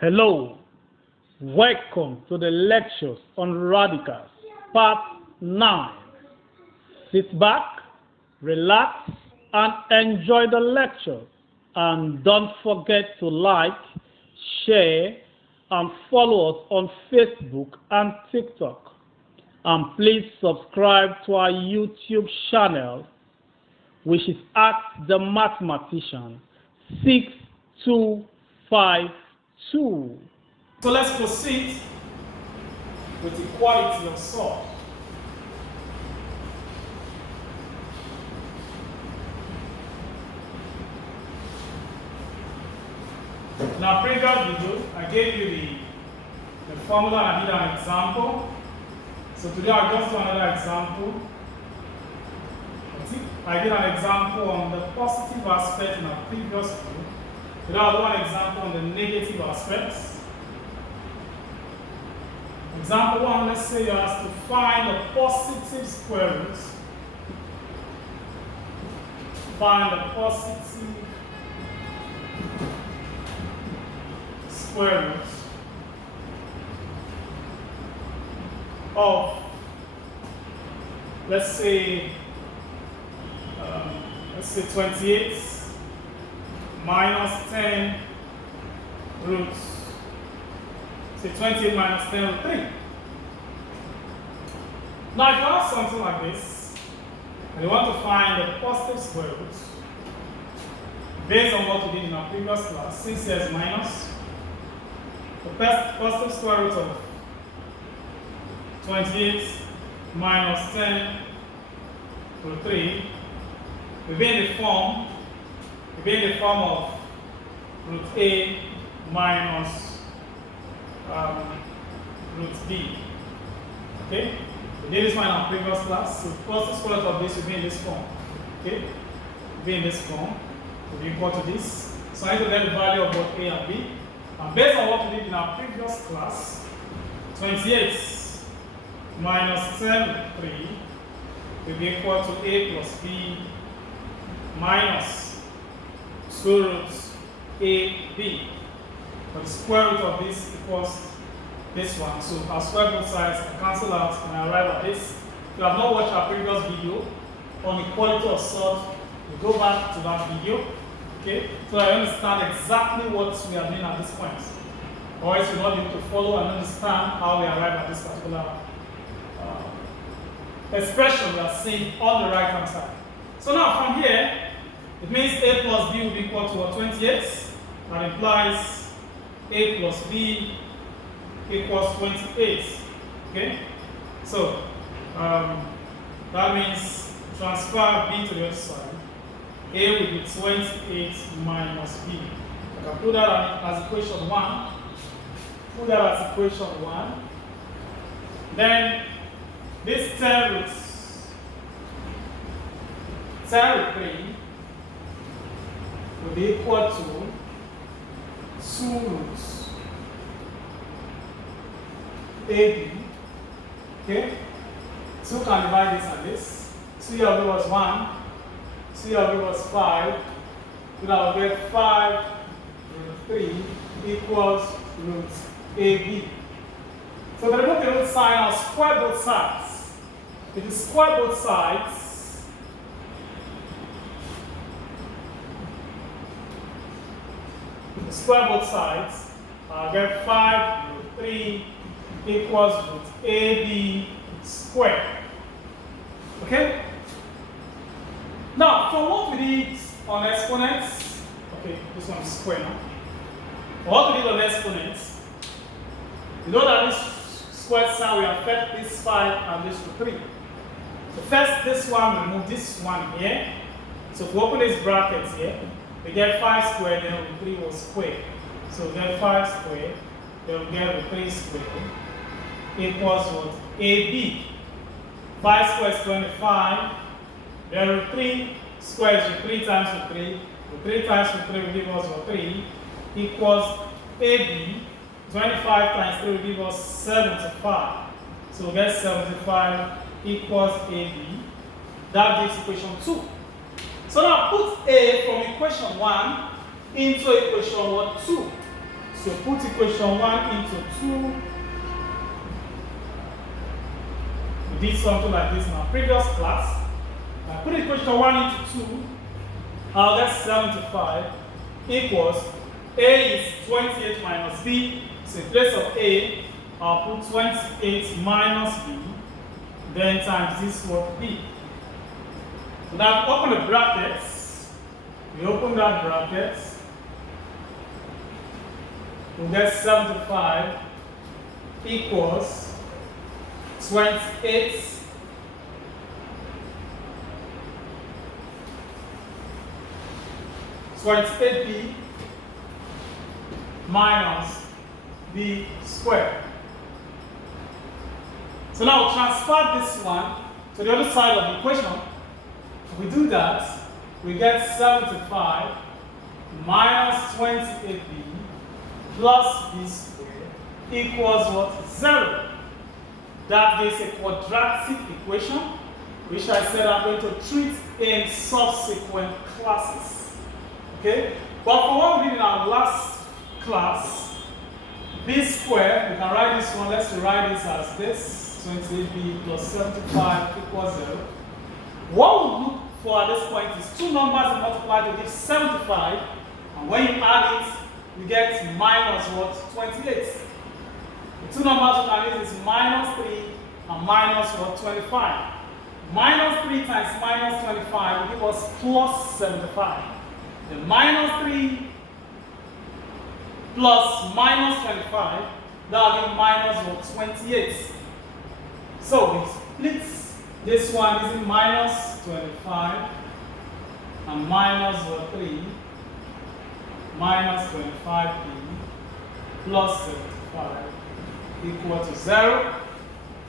Hello, welcome to the lectures on radicals, part 9. Sit back, relax, and enjoy the lecture. And don't forget to like, share, and follow us on Facebook and TikTok. And please subscribe to our YouTube channel, which is Ask the Mathematician 6252. So let's proceed with equality of Surds. In our previous video, I gave you the formula and I did an example. So today I'll just do another example. I did an example on the positive aspect in our previous video. Today I'll do an example on the negative aspects. Example 1, let's say you asked to find the positive square root. Find the positive square root of, let's say 28 minus 10 roots. Say 28 minus 10 root 3. Now, if you have something like this, and you want to find the positive square root, based on what we did in our previous class, since there's minus, the positive square root of 28 minus 10 root 3 will be in the form of root A minus root B. Okay? We did this one in our previous class. So positive square root of this will be in this form. Okay? Will be in this form. Will be equal to this. So I need to get the value of both A and B. And based on what we did in our previous class, 28 minus 10 root 3 will be equal to A plus B minus square root AB. But the square root of this equals this one. So I'll square both sides and cancel out and I arrive at this. If you have not watched our previous video on equality of Surds, you go back to that video. Okay? So I understand exactly what we are doing at this point. Otherwise, you'll not be able to follow and understand how we arrive at this particular expression we are seeing on the right hand side. So now from here, it means A plus B will be equal to 28. That implies A plus B equals 28. Okay? So that means transfer B to the other side. A will be 28 minus B. I can put that as equation 1. Put that as equation 1. Then this 10 root 3 will be equal to 2 roots AB. Okay? 2 can divide this and this. 2 of it was 1. 2 of it was 5. Then I will get 5 root 3 equals root AB. So the remove the root sign, I'll square both sides. If you square both sides, I'll get 5 root 3 equals root AB squared. Okay? Now, for what we did on exponents, okay, this one is square now. For what we did on exponents, you know that this squared sign will affect this 5 and this root 3. So first, this one will move this one here. So if we open this bracket here, we get 5 squared, then root 3 was squared. So we get 5 squared, then we get root 3 squared equals what? AB. 5 squared is 25. Then root 3 squared is root 3 times root 3. Root 3 times root 3 will give us root 3 equals AB. 25 times 3 will give us 75. So we get 75 equals AB. That gives equation 2. So now put A from equation 1 into equation 2. So to put equation 1 into 2. We did something like this in our previous class. I put equation 1 into 2, I'll get 75 equals A is 28 minus B. So in place of A, I'll put 28 minus B, then times this what B. So now open the brackets. We open that bracket. We'll get 75 equals 28 28b minus b squared. So now we'll transfer this one to the other side of the equation. If we do that, we get 75 minus 28b plus b squared equals what? 0. That is a quadratic equation, which I said I'm going to treat in subsequent classes. Okay? But for what we did in our last class, b squared, we can write this one, let's write this as this, 28b plus 75 equals 0. What we look for at this point is two numbers multiplied to give 75, and when you add it, you get minus what? 28. The two numbers we can use is minus 3 and minus what? 25. Minus 3 times minus 25 will give us plus 75. The minus 3 plus minus 25, that will give minus what? 28. So we split this one is minus 25 and minus what? 3 minus 25b plus 75 equal to 0.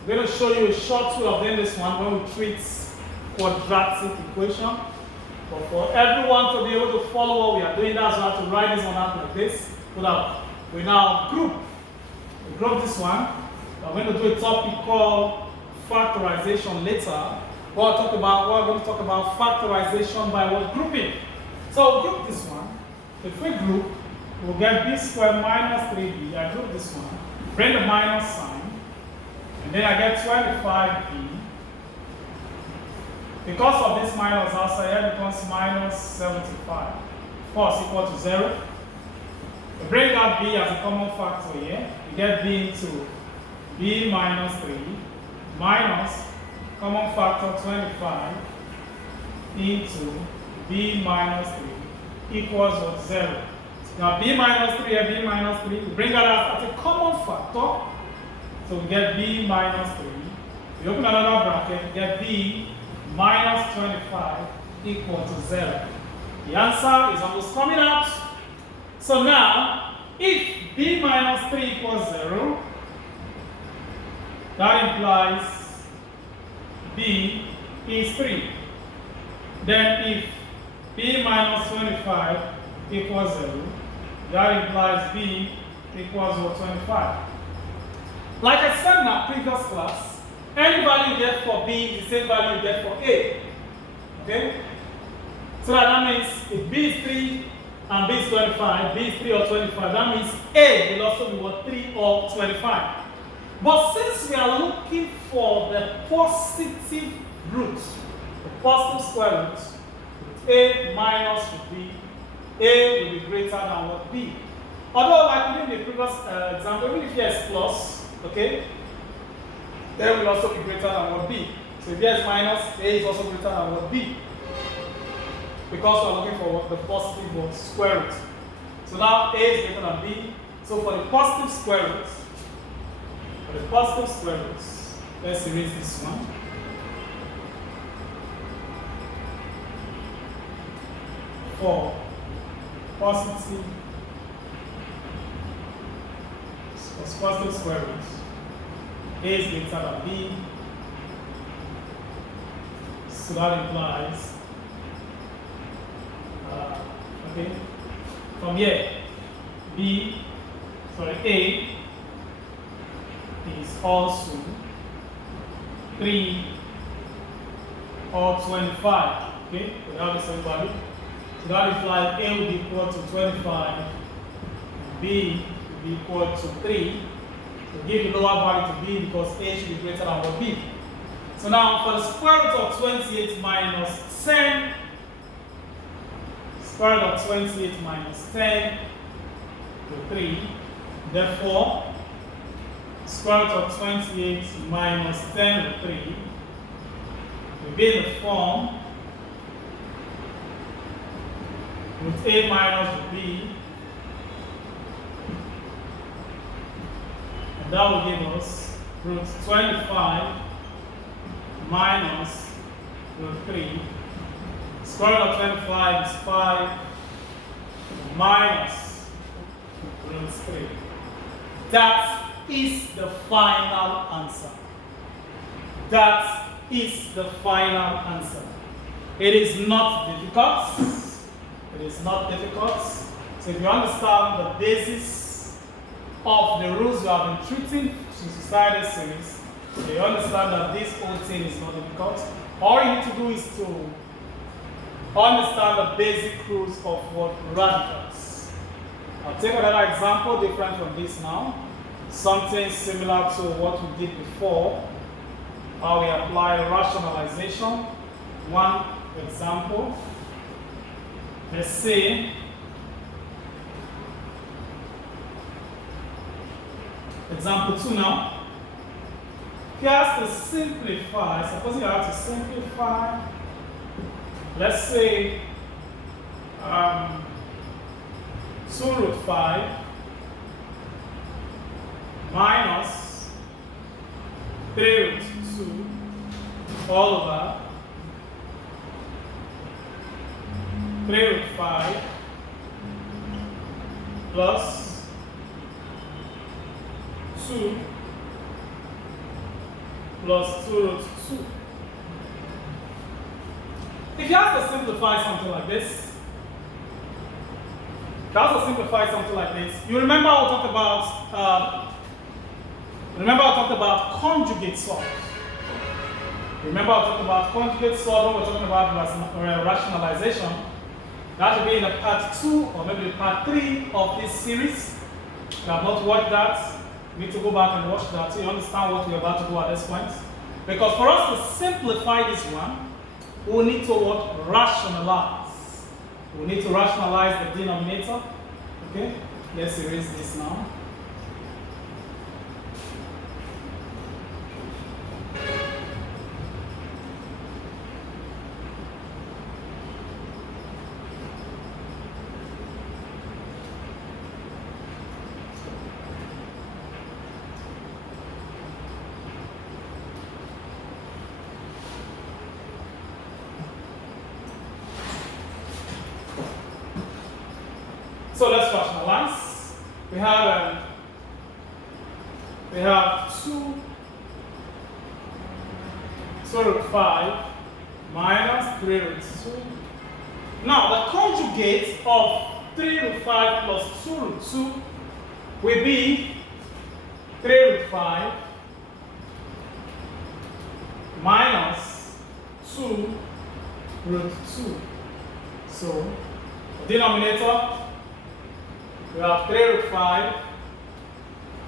I'm going to show you a short way of doing this one when we treat quadratic equation. But for everyone to be able to follow what we are doing, that's why I have to write this one out like this. So that we now group. We group this one. We're going to do a topic called factorization later. We're going to talk about factorization by what? Grouping. So we'll group this one. If we group, we'll get b squared minus 3b. I group this one. Bring the minus sign. And then I get 25b. Because of this minus outside, here becomes minus 75. Of course, equal to 0. We bring out b as a common factor here. We get b into b minus 3 minus common factor 25 into b minus 3 equals what? 0. Now b minus 3 and b minus 3, we bring that out as a common factor. So we get b minus 3. We open another bracket, we get b minus 25 equal to 0. The answer is almost coming out. So now, if b minus 3 equals 0, that implies b is 3. Then if b minus 25 equals 0, that implies b equals what? 25. Like I said in our previous class, any value you get for b is the same value you get for a. Okay? So that means if b is 3 and b is 25, b is 3 or 25, that means a will also be what? 3 or 25. But since we are looking for the positive root, the positive square root, a minus would be, a will be greater than what? B. Although like we did in the previous example, even if here is plus, okay, a will also be greater than what? B. So if here is minus, a is also greater than what? B. Because we are looking for what? The positive what? Square root. So now a is greater than b. So for the positive square root, let's erase this one. For positive square root, a is greater than b. So that implies, okay, from here, a is also 3 or 25. Okay, we have the same value. So that implies a will be equal to 25, b be equal to 3. We give the lower value to b because a should be greater than what b. So now for the square root of 28 minus 10, square root of 28 minus 10 to 3. Therefore, square root of 28 minus 10 to 3 will be in the form root a minus root b. And that will give us root 25 minus root 3. Square root of 25 is 5 minus root 3. That is the final answer. That is the final answer. It is not difficult. It is not difficult. So if you understand the basis of the rules you have been treating since we started this series, you understand that this whole thing is not difficult. All you need to do is to understand the basic rules of what radicals. I'll take another example different from this now. Something similar to what we did before. How we apply rationalization. One example. Let's say example 2 now. If you have to simplify, suppose you have to simplify, let's say 2 root 5 minus 3 root 2 all over 3 root 5 plus 2 plus 2 root 2. If you have to simplify something like this, you remember I talked about conjugate sort. Remember I talked about conjugate sort when we're talking about rationalization. That should be in the part 2 or maybe part 3 of this series. If you have not watched that, you need to go back and watch that so you understand what we're about to do at this point. Because for us to simplify this one, we need to rationalize. We need to rationalize the denominator. Okay, let's erase this now. So let's rationalize. We have 2 root 5 minus 3 root 2. Now the conjugate of 3 root 5 plus 2 root 2 will be 3 root 5 minus 2 root 2. So the denominator, we have 3 root 5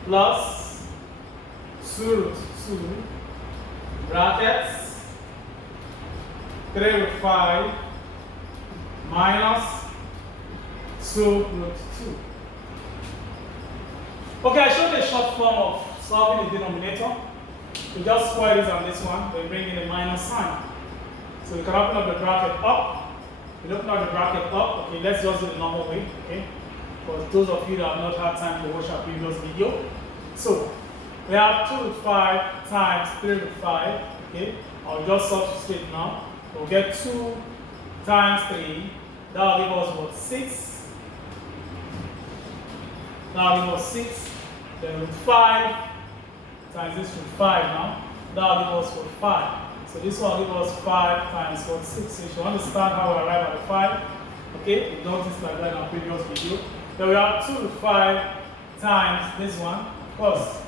plus 2 root 2 brackets 3 root 5 minus 2 root 2. Okay, I showed a short form of solving the denominator. You just square this and this one, then bring in a minus sign. So we can open up the bracket up. We open up the bracket up. Okay, let's just do it the normal way. Okay. For those of you that have not had time to watch our previous video. So, we have 2 root 5 times 3 root 5, okay? I'll just substitute now. We'll get 2 times 3, that will give us what, 6? That will give us 6. Then root 5 times this root 5 now, that will give us what, 5. So this one will give us 5 times what, 6. So you should understand how we arrive at the 5. Okay, we've done this like that in our previous video. Then we have 2 root 5 times this one. Of course,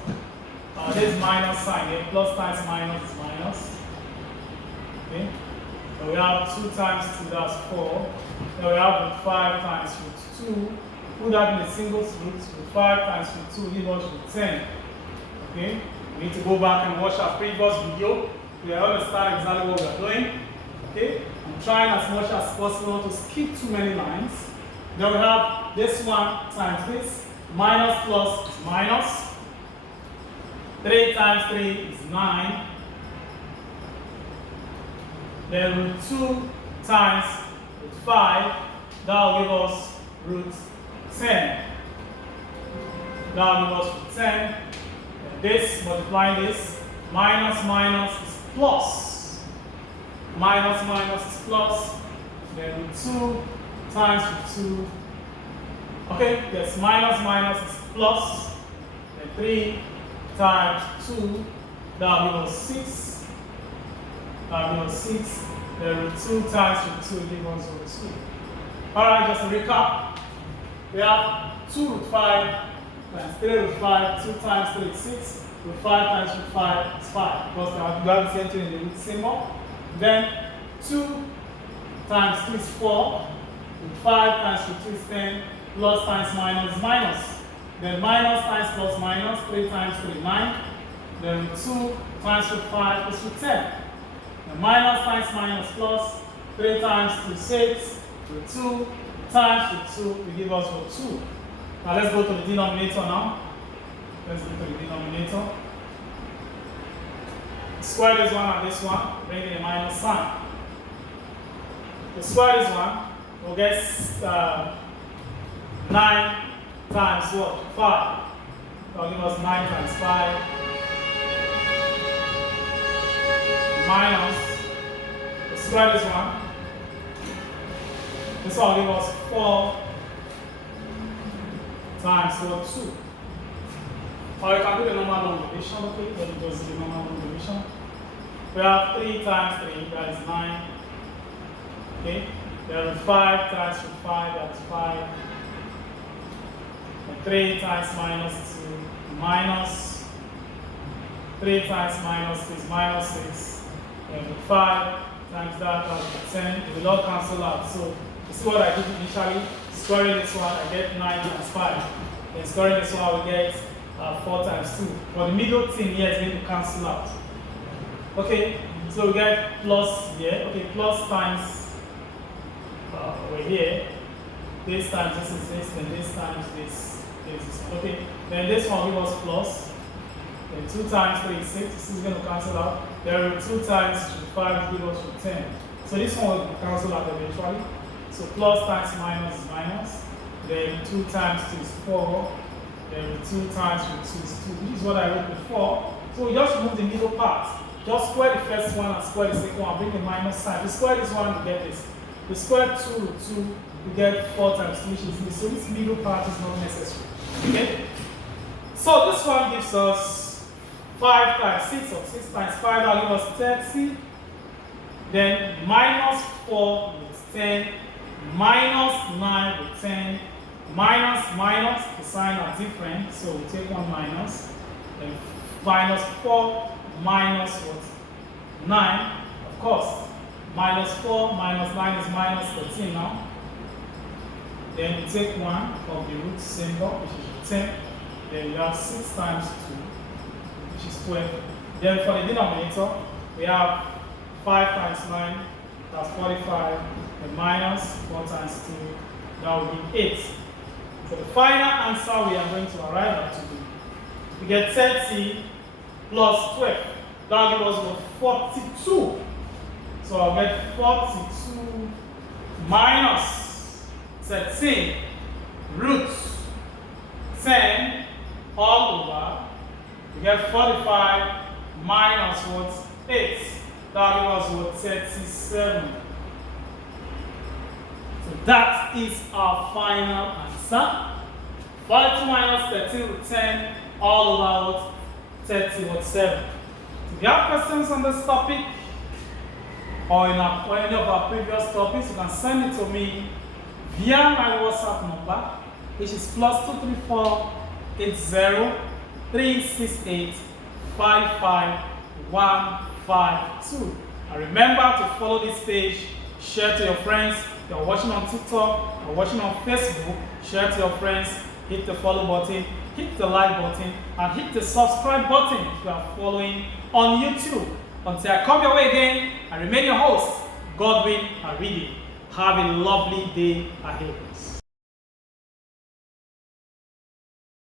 this minus sign here. Plus times minus is minus. Okay. Then we have 2 times 2, that's 4. Then we have root 5 times root 2. put that in the singles root. Root 5 times root 2 gives us root 10. Okay? We need to go back and watch our previous video. We understand exactly what we are doing. Okay? I'm trying as much as possible to skip too many lines. Then we have this one times this. Minus plus is minus. 3 times 3 is 9. Then root 2 times root 5. That will give us root 10. That will give us root 10. And this, multiplying this, minus minus is plus. Minus minus is plus. Then root 2 times root 2. Okay, yes, minus minus is plus. Then 3 times 2, that will give us 6. That will give us 6. Then root 2 times root 2 gives us root 2. Alright, just to recap. We have 2 root 5 times 3 root 5, 2 times 3 is 6. Root 5 times root 5 is 5. Because we have the same thing in the root symbol. Then 2 times 2 is 4. Root 5 times root 2 is 10. Plus times minus is minus. Then minus times plus minus, 3 times 3 is 9. Then 2 times root 5 is root 10. Then minus times minus plus, 3 times 2 is 6. Root 2 times root 2 will give us root 2. Now let's go to the denominator now. Let's go to the denominator. Square this one and this one, bring in a minus sign. To square this one, we'll get 9 times what? 5. That will give us 9 times 5. Minus, we'll square this one. This will give us 4 times 2. Or you can do the normal long division, okay? Let me just do the normal long division. We have 3 times 3, that is 9. Okay? There is 5 times 5, that is 5. And 3 times minus 2, minus. 3 times minus 2 is minus 6. And 5 times that is 10. It will all cancel out. So, this is what I did initially. Squaring this one, I get 9 times 5. Then squaring this one, we get 4 times 2. But the middle thing here is going to cancel out. Okay, so we get plus here. Okay, plus times over here. This times this is this, then this times this is. Okay, then this one give us plus. Then 2 times 3 is 6. This is going to cancel out. There are 2 times 5 give us 10. So this one will cancel out eventually. So plus times minus is minus. Then 2 times 2 is 4. Then 2 times 2 is 2. This is what I wrote before. So we just remove the middle part. Just square the first one and square the second one. Bring the minus sign. We square this one, we get this. We square 2 root 2, we get 4 times 2, which is this. So this middle part is not necessary. Okay? So this one gives us 5 times 6, or 6 times 5, that gives us 30. Then minus 4 with 10. Minus 9 with 10. Minus, the sign are different, so we take one minus. Then minus 4 minus what? 9, of course. Minus 4 minus 9 is minus 13 now. Then we take 1 of the root symbol, which is 10. Then we have 6 times 2, which is 12. Then for the denominator, we have 5 times 9, that's 45. Then minus 4 times 2, that will be 8. So the final answer we are going to arrive at today, we get 30 plus 12. That gives us 42. So I'll get 42 minus 13 root 10 all over. We get 45 minus what? 8. That gives us what? 37. So that is our final answer. 42 minus 13 root 10 all over what? 30 what? 7. If you have questions on this topic or in any of our previous topics, you can send it to me via my WhatsApp number, which is +234 80 368 55152. And remember to follow this page, share to your friends, If you are watching on TikTok or watching on Facebook, share to your friends, hit the follow button, hit the like button, and hit the subscribe button if you are following on YouTube. Until I come your way again, I remain your host, Godwin Aridi. Have a lovely day ahead.